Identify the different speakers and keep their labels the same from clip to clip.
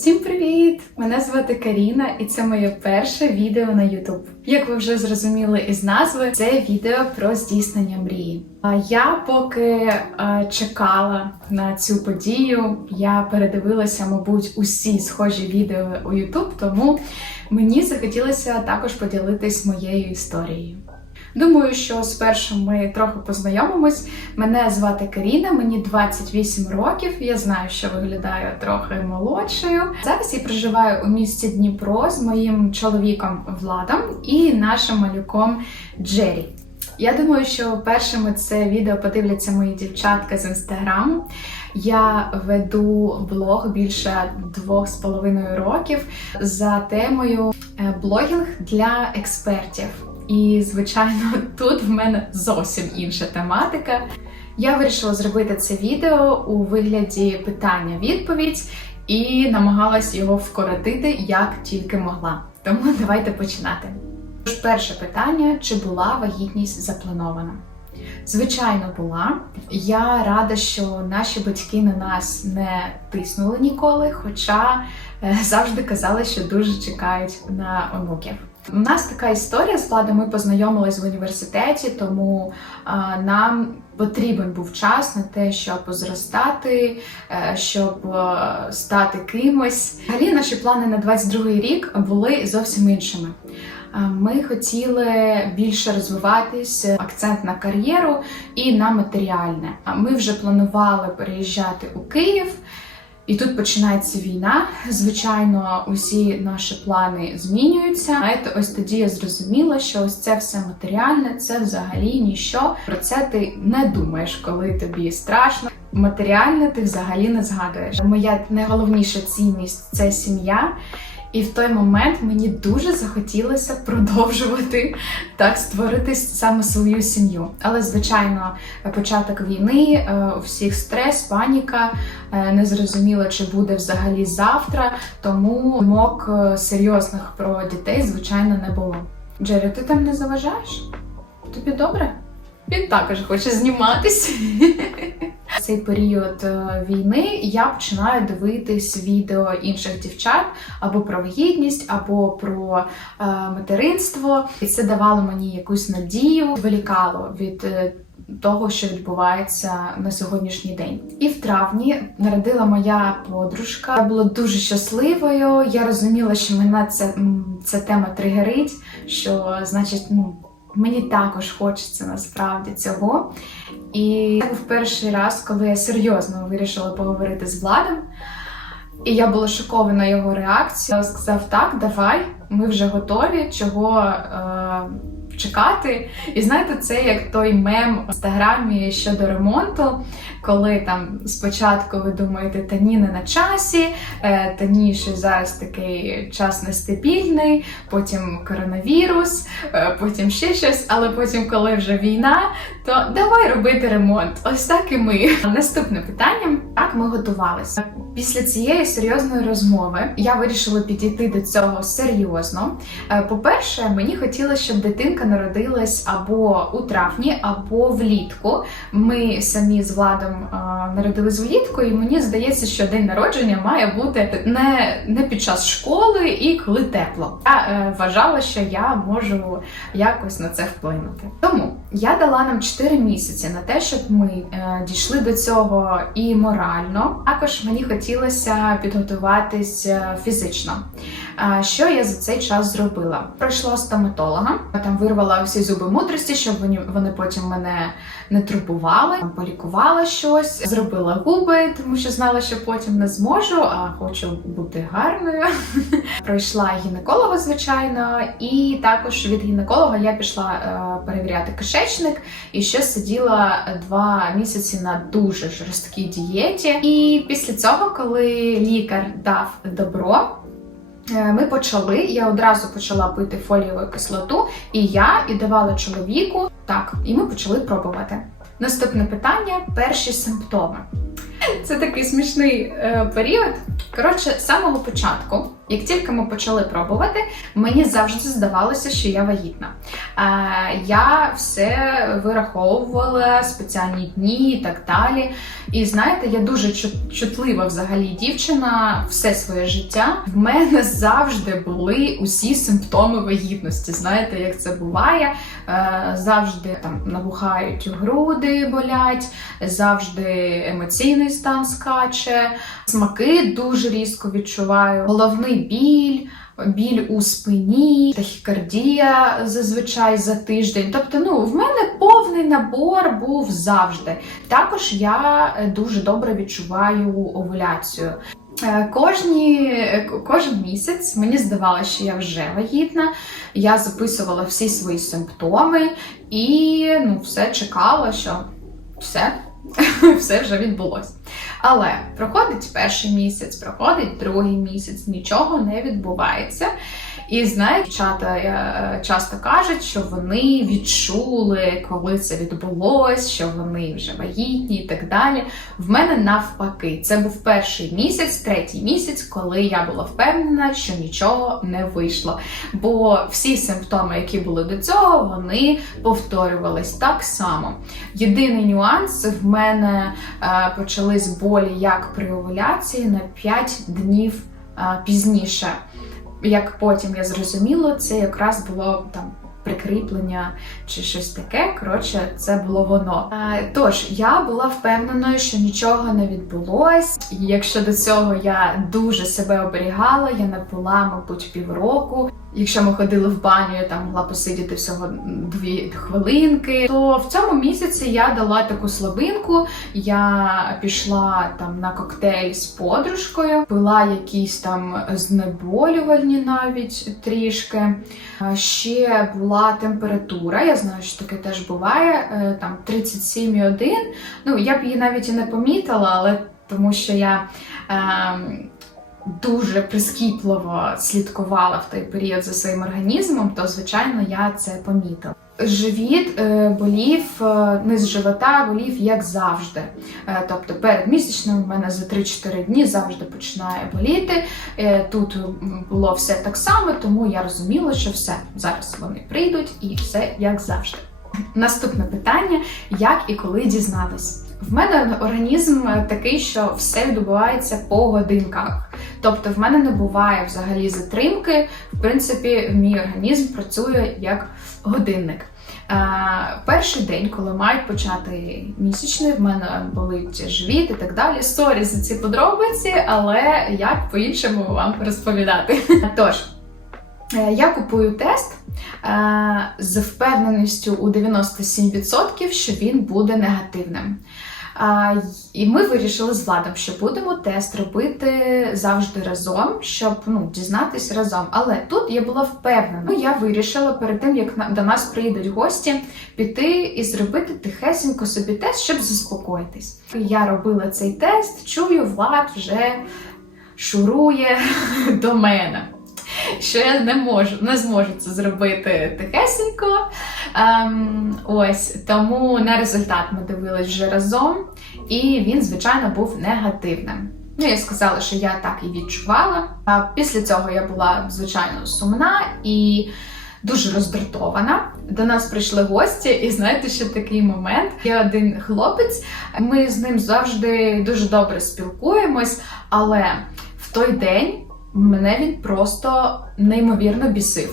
Speaker 1: Всім привіт! Мене звати Каріна, і це моє перше відео на YouTube. Як ви вже зрозуміли із назви, це відео про здійснення мрії. А я поки чекала на цю подію, я передивилася, мабуть, усі схожі відео у YouTube, тому мені захотілося також поділитись моєю історією. Думаю, що спершу ми трохи познайомимось. Мене звати Каріна, мені 28 років. Я знаю, що виглядаю трохи молодшою. Зараз я проживаю у місті Дніпро з моїм чоловіком Владом і нашим малюком Джері. Я думаю, що першими це відео подивляться мої дівчатка з інстаграму. Я веду блог більше двох з половиною років за темою е, блогінг для експертів. І, звичайно, тут в мене зовсім інша тематика. Я вирішила зробити це відео у вигляді питання-відповідь і намагалась його вкоротити як тільки могла. Тому давайте починати. Тож, перше питання: чи була вагітність запланована? Звичайно, була. Я рада, що наші батьки на нас не тиснули ніколи, хоча е, завжди казали, що дуже чекають на онуків. У нас така історія з ми познайомились в університеті, тому нам потрібен був час на те, щоб зростати, е, щоб е, стати кимось. Взагалі, наші плани на 22-й рік були зовсім іншими. Ми хотіли більше розвиватись, акцент на кар'єру і на матеріальне. А Ми вже планували переїжджати у Київ. І тут починається війна. Звичайно, усі наші плани змінюються. Знаєте, ось тоді я зрозуміла, що ось це все матеріальне, це взагалі ніщо. Про це ти не думаєш, коли тобі страшно. Матеріальне ти взагалі не згадуєш. Моя найголовніша цінність це сім'я. І в той момент мені дуже захотілося продовжувати так створити саме свою сім'ю. Але, звичайно, початок війни, е, у всіх стрес, паніка, е, не зрозуміло, чи буде взагалі завтра. Тому мок е, серйозних про дітей, звичайно, не було. Джері, ти там не заважаєш? Тобі добре? Він також хоче зніматись. Цей період е, війни я починаю дивитись відео інших дівчат або про вагітність, або про е, материнство, і це давало мені якусь надію, відволікало від е, того, що відбувається на сьогоднішній день. І в травні народила моя подружка. Я була дуже щасливою. Я розуміла, що мене це, ця тема тригерить, що значить, ну. Мені також хочеться насправді цього. І це був перший раз, коли я серйозно вирішила поговорити з Владом. І я була шокована його реакцією. Сказав: так, давай, ми вже готові, чого е, чекати. І знаєте, це як той мем в інстаграмі щодо ремонту, коли там спочатку ви думаєте, та ні, не на часі, е, та ні, що зараз такий час нестабільний, потім коронавірус, е, потім ще щось, але потім, коли вже війна, то давай робити ремонт. Ось так і ми. Наступне питання: так ми готувалися. Після цієї серйозної розмови я вирішила підійти до цього серйозно. Е, По-перше, мені хотілося, щоб дитинка народилась або у травні, або влітку. Ми самі з владом народились влітку, і мені здається, що день народження має бути не, не під час школи і коли тепло. Я е, вважала, що я можу якось на це вплинути. Тому я дала нам 4 місяці на те, щоб ми е, дійшли до цього і морально. Також мені хотілося підготуватись е, фізично. Е, що я за цей час зробила? Пройшла стоматолога, там вирвала всі зуби мудрості, щоб вони, потім мене не турбували. Полікувала щось, зробила губи, тому що знала, що потім не зможу, а хочу бути гарною. Пройшла гінеколога, звичайно, і також від гінеколога я пішла е, перевіряти кишечник і ще сиділа два місяці на дуже жорсткій дієті. І після цього, коли лікар дав добро. Е, Ми почали, я одразу почала пити фолієву кислоту, і я, і давала чоловіку. Так, і ми почали пробувати. Наступне питання: перші симптоми. Це такий смішний е, період. Коротше, з самого початку Як тільки ми почали пробувати, мені завжди здавалося, що я вагітна. Е, я все вираховувала спеціальні дні і так далі. І знаєте, я дуже чутлива взагалі дівчина все своє життя. В мене завжди були усі симптоми вагітності. Знаєте, як це буває? Е, завжди там набухають груди, болять, завжди емоційний стан скаче, смаки дуже різко відчуваю, головний біль. Біль у спині, тахікардія зазвичай за тиждень. Тобто, ну в мене повний набор був завжди. Також я е, дуже добре відчуваю овуляцію. Е, Кожні, е, кожен місяць мені здавалося, що я вже вагітна. Я записувала всі свої симптоми і ну, все чекала, що все, все вже відбулося. Але проходить перший місяць, проходить другий місяць, нічого не відбувається. І знаєте, дівчата е, часто кажуть, що вони відчули, коли це відбулось, що вони вже вагітні і так далі. В мене навпаки, це був перший місяць, третій місяць, коли я була впевнена, що нічого не вийшло. Бо всі симптоми, які були до цього, вони повторювались так само. Єдиний нюанс в мене е, почались болі як при овуляції на 5 днів е, пізніше. Як потім я зрозуміла, це якраз було там. Прикріплення чи щось таке, коротше, це було воно. Тож я була впевненою, що нічого не відбулось. І якщо до цього я дуже себе оберігала, я не пила, мабуть, півроку. Якщо ми ходили в баню, я там могла посидіти всього дві хвилинки. То в цьому місяці я дала таку слабинку. Я пішла там на коктейль з подружкою, пила якісь там знеболювальні навіть трішки. Ще була температура. Я знаю, що таке теж буває. е, Там 37,1. Ну я б її навіть і не помітила, але тому що я. Ем, дуже прискіпливо слідкувала в той період за своїм організмом, то звичайно я це помітила. Живіт е, болів, е, низ живота болів як завжди. Е, тобто перед місячним в мене за 3-4 дні завжди починає боліти. Тут було все так само, тому я розуміла, що все зараз вони прийдуть і все як завжди. Наступне питання: як і коли дізналась? В мене організм такий, що все відбувається по годинках. Тобто в мене не буває взагалі затримки. В принципі, мій організм працює як годинник. Е, перший день, коли мають почати місячний, в мене болить живіт і так далі. Сорі за ці подробиці, але як по-іншому вам розповідати. Тож, е, я купую тест е, з впевненістю у 97%, що він буде негативним. І ми вирішили з Владом, що будемо тест робити завжди разом, щоб ну, дізнатись разом. Але тут я була впевнена. Ну, Я вирішила перед тим, як до нас приїдуть гості, піти і зробити тихесенько собі тест, щоб заспокоїтись. Я робила цей тест, чую, Влад вже шурує до мене. Що я не можу, не зможу це зробити тихесенько. Ем, ось тому на результат ми дивились вже разом, і він, звичайно, був негативним. Ну, я сказала, що я так і відчувала. А після цього я була звичайно сумна і дуже роздратована. До нас прийшли гості, і знаєте, ще такий момент. Є один хлопець, ми з ним завжди дуже добре спілкуємось, але в той день мене він просто неймовірно бісив.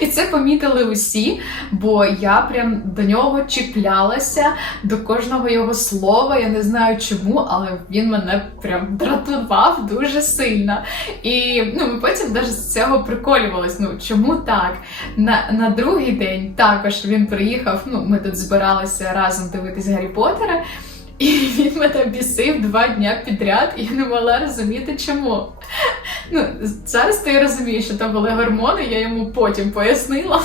Speaker 1: І це помітили усі, бо я прям до нього чіплялася до кожного його слова. Я не знаю чому, але він мене прям дратував дуже сильно. І ну, ми потім навіть з цього приколювались. Ну чому так? На, на другий день також він приїхав. Ну, ми тут збиралися разом дивитись Гаррі Поттера. І він мене бісив два дня підряд, і я не могла розуміти, чому. Ну, зараз ти розумієш, що там були гормони, я йому потім пояснила.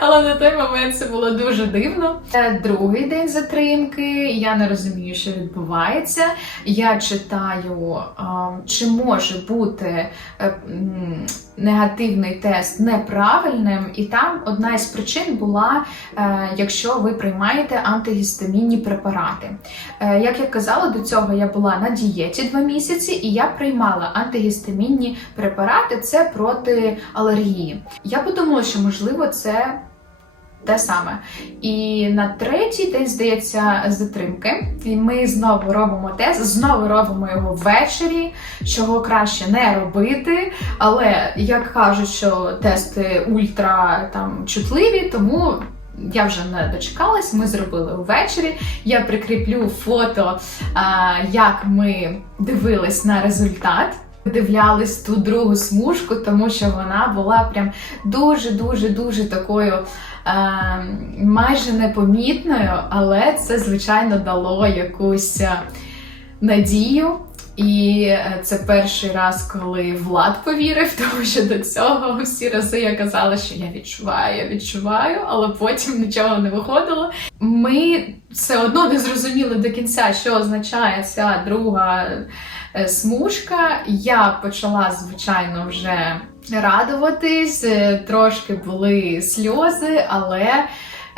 Speaker 1: Але на той момент це було дуже дивно. Другий день затримки. Я не розумію, що відбувається. Я читаю, чи може бути е, негативний тест неправильним, і там одна із причин була, е, якщо ви приймаєте антигістамінні препарати. Е, Як я казала, до цього я була на дієті два місяці, і я приймала антигістамінні препарати. Це проти алергії. Я подумала, що можливо це. Те саме. І на третій день, здається, затримки. І ми знову робимо тест, знову робимо його ввечері, чого краще не робити. Але як кажуть, що тести ультра там чутливі, тому я вже не дочекалась. Ми зробили ввечері. Я прикріплю фото, як ми дивились на результат. Дивлялись ту другу смужку, тому що вона була прям дуже, дуже, такою е, майже непомітною, але це, звичайно, дало якусь е, надію. І е, це перший раз, коли Влад повірив, тому що до цього всі рази я казала, що я відчуваю, я відчуваю, але потім нічого не виходило. Ми все одно не зрозуміли до кінця, що означає ця друга смужка. Я почала, звичайно, вже радуватись, е, трошки були сльози, але.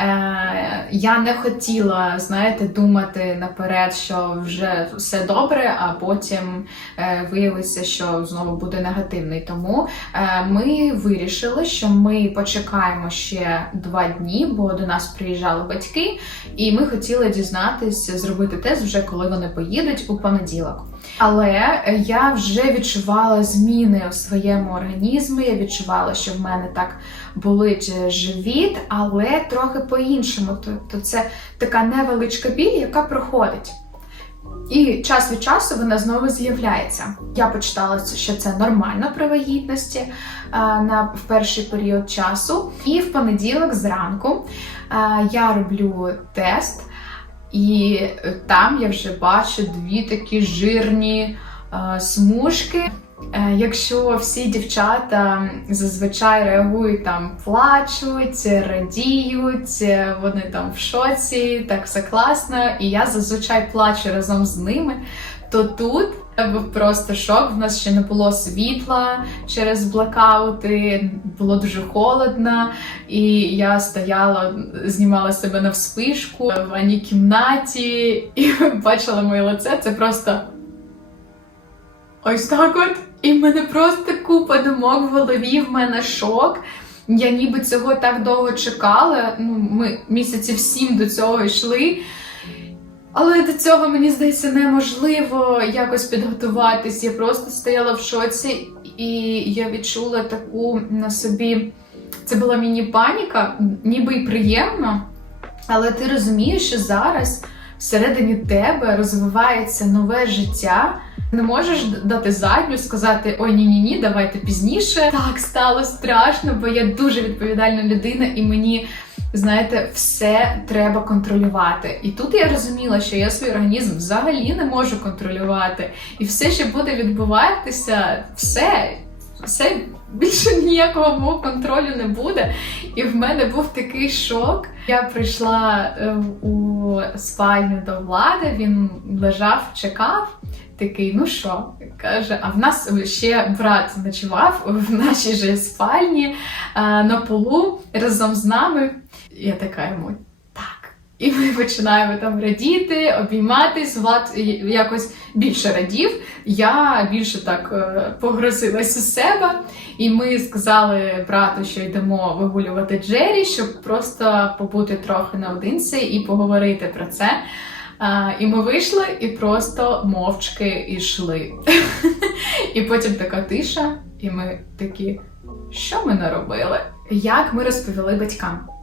Speaker 1: Е, я не хотіла, знаєте, думати наперед, що вже все добре, а потім е, виявиться, що знову буде негативний. Тому е, ми вирішили, що ми почекаємо ще два дні, бо до нас приїжджали батьки, і ми хотіли дізнатися, зробити тест вже коли вони поїдуть у понеділок. Але я вже відчувала зміни у своєму організмі. Я відчувала, що в мене так болить живіт, але трохи по-іншому. Тобто це така невеличка біль, яка проходить. І час від часу вона знову з'являється. Я почитала, що це нормально при вагітності на в перший період часу. І в понеділок зранку я роблю тест, і там я вже бачу дві такі жирні е, смужки. Е, Якщо всі дівчата зазвичай реагують там, плачуть, радіють, е, вони там в шоці, так все класно, і я зазвичай плачу разом з ними, то тут був просто шок. В нас ще не було світла через блекаути, було дуже холодно, і я стояла, знімала себе на вспишку в ванній кімнаті і бачила моє лице. Це просто ось так от. І в мене просто купа думок в голові, в мене шок. Я ніби цього так довго чекала. Ну, ми місяців сім до цього йшли. Але до цього, мені здається, неможливо якось підготуватись. Я просто стояла в шоці, і я відчула таку на собі. Це була міні-паніка, ніби й приємно. Але ти розумієш, що зараз всередині тебе розвивається нове життя. Не можеш дати задню, сказати ой ні ні ні давайте пізніше. Так стало страшно, бо я дуже відповідальна людина, і мені, знаєте, все треба контролювати. І тут я розуміла, що я свій організм взагалі не можу контролювати. І все, що буде відбуватися, все, все більше ніякого мого контролю не буде. І в мене був такий шок. Я прийшла е, у спальню до влади, він лежав, чекав. Такий, ну що, каже, а в нас ще брат ночував в нашій же спальні на полу разом з нами. Я така йому так. І ми починаємо там радіти, обійматись. Влад якось більше радів. Я більше так е, погрозилась у себе. І ми сказали брату, що йдемо вигулювати Джері, щоб просто побути трохи наодинці і поговорити про це. І ми вийшли і просто мовчки йшли. і потім така тиша, і ми такі, що ми наробили? Як ми розповіли батькам?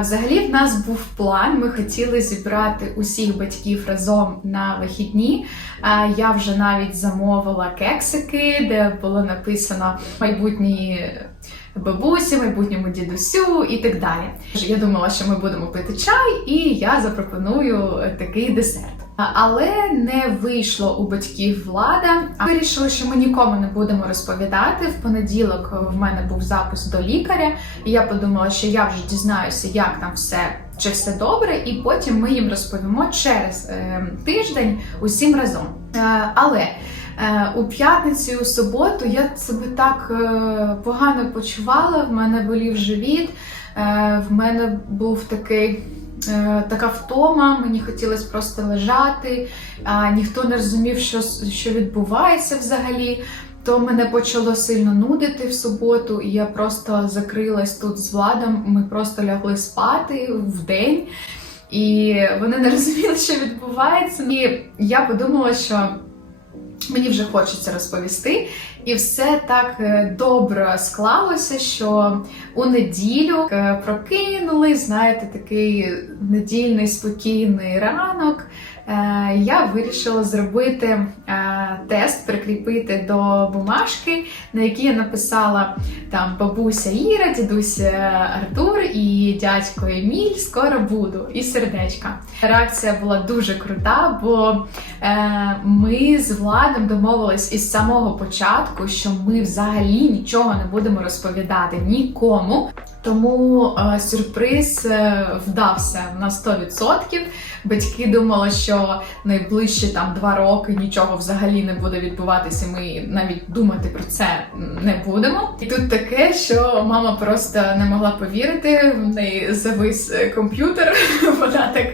Speaker 1: Взагалі, в нас був план. Ми хотіли зібрати усіх батьків разом на вихідні. Я вже навіть замовила кексики, де було написано майбутні бабусі, майбутньому дідусю і так далі. Я думала, що ми будемо пити чай, і я запропоную такий десерт. Але не вийшло у батьків влада. Вирішили, що ми нікому не будемо розповідати. В понеділок в мене був запис до лікаря, і я подумала, що я вже дізнаюся, як там все. Чи все добре, і потім ми їм розповімо через е, тиждень усім разом. Е, але Е, У п'ятницю, у суботу я себе так е, погано почувала. В мене болів живіт, е, в мене був такий. Е, Така втома, мені хотілося просто лежати, а ніхто не розумів, що, що відбувається взагалі. То мене почало сильно нудити в суботу, і я просто закрилась тут з владом. Ми просто лягли спати в день, і вони не розуміли, що відбувається. І я подумала, що мені вже хочеться розповісти. І все так е, добре склалося, що у неділю е, прокинули, знаєте, такий недільний спокійний ранок. Е, Я вирішила зробити е, тест, прикріпити до бумажки, на якій я написала там бабуся Іра, дідусь Артур і дядько Еміль. Скоро буду і сердечка. Реакція була дуже крута, бо е, ми з владом домовились із самого початку, що ми взагалі нічого не будемо розповідати нікому. Тому е, сюрприз е, вдався на 100%. Батьки думали, що найближчі там два роки нічого взагалі не буде відбуватися. Ми навіть думати про це не будемо. І тут таке, що мама просто не могла повірити. В неї завис е, комп'ютер. Вона так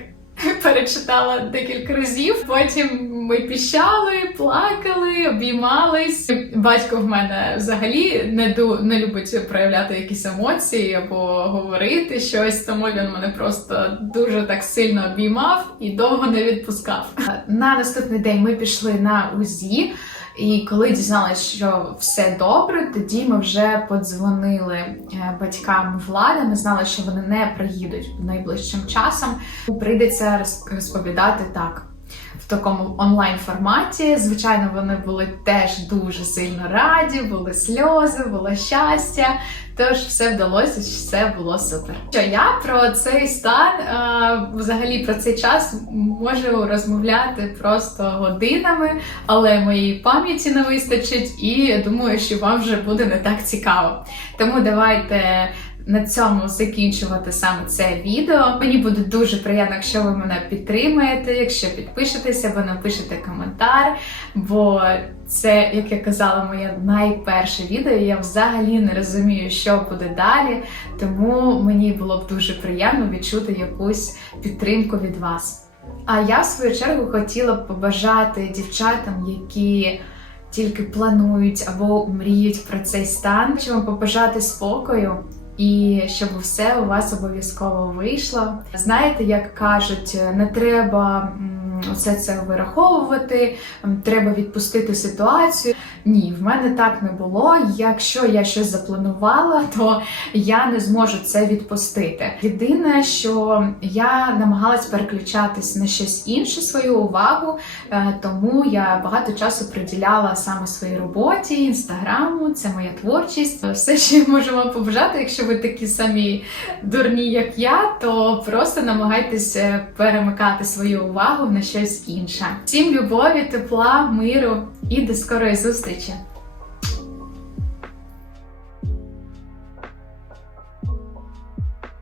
Speaker 1: перечитала декілька разів. Потім ми піщали, плакали, обіймались. Батько в мене взагалі не ду не любить проявляти якісь емоції або говорити щось, тому він мене просто дуже так сильно обіймав і довго не відпускав. На наступний день ми пішли на УЗІ. І коли дізналися, що все добре, тоді ми вже подзвонили е, батькам влади. Ми знали, що вони не приїдуть найближчим часом. Прийдеться роз- розповідати так. Такому онлайн форматі, звичайно, вони були теж дуже сильно раді, були сльози, було щастя. Тож все вдалося, все було супер. Що я про цей стан, е, взагалі про цей час можу розмовляти просто годинами, але моєї пам'яті не вистачить, і думаю, що вам вже буде не так цікаво. Тому давайте. На цьому закінчувати саме це відео. Мені буде дуже приємно, якщо ви мене підтримаєте, якщо підпишетеся або напишете коментар. Бо це, як я казала, моє найперше відео. Я взагалі не розумію, що буде далі. Тому мені було б дуже приємно відчути якусь підтримку від вас. А я в свою чергу хотіла б побажати дівчатам, які тільки планують або мріють про цей стан, щоб побажати спокою. І щоб все у вас обов'язково вийшло. Знаєте, як кажуть, не треба м, все це вираховувати, треба відпустити ситуацію. Ні, в мене так не було. Якщо я щось запланувала, то я не зможу це відпустити. Єдине, що я намагалась переключатись на щось інше свою увагу, е, тому я багато часу приділяла саме своїй роботі, інстаграму, це моя творчість. Все, що я можу вам побажати, якщо ви такі самі дурні, як я, то просто намагайтесь е, перемикати свою увагу на щось інше. Всім любові, тепла, миру і до скорої зустрічі!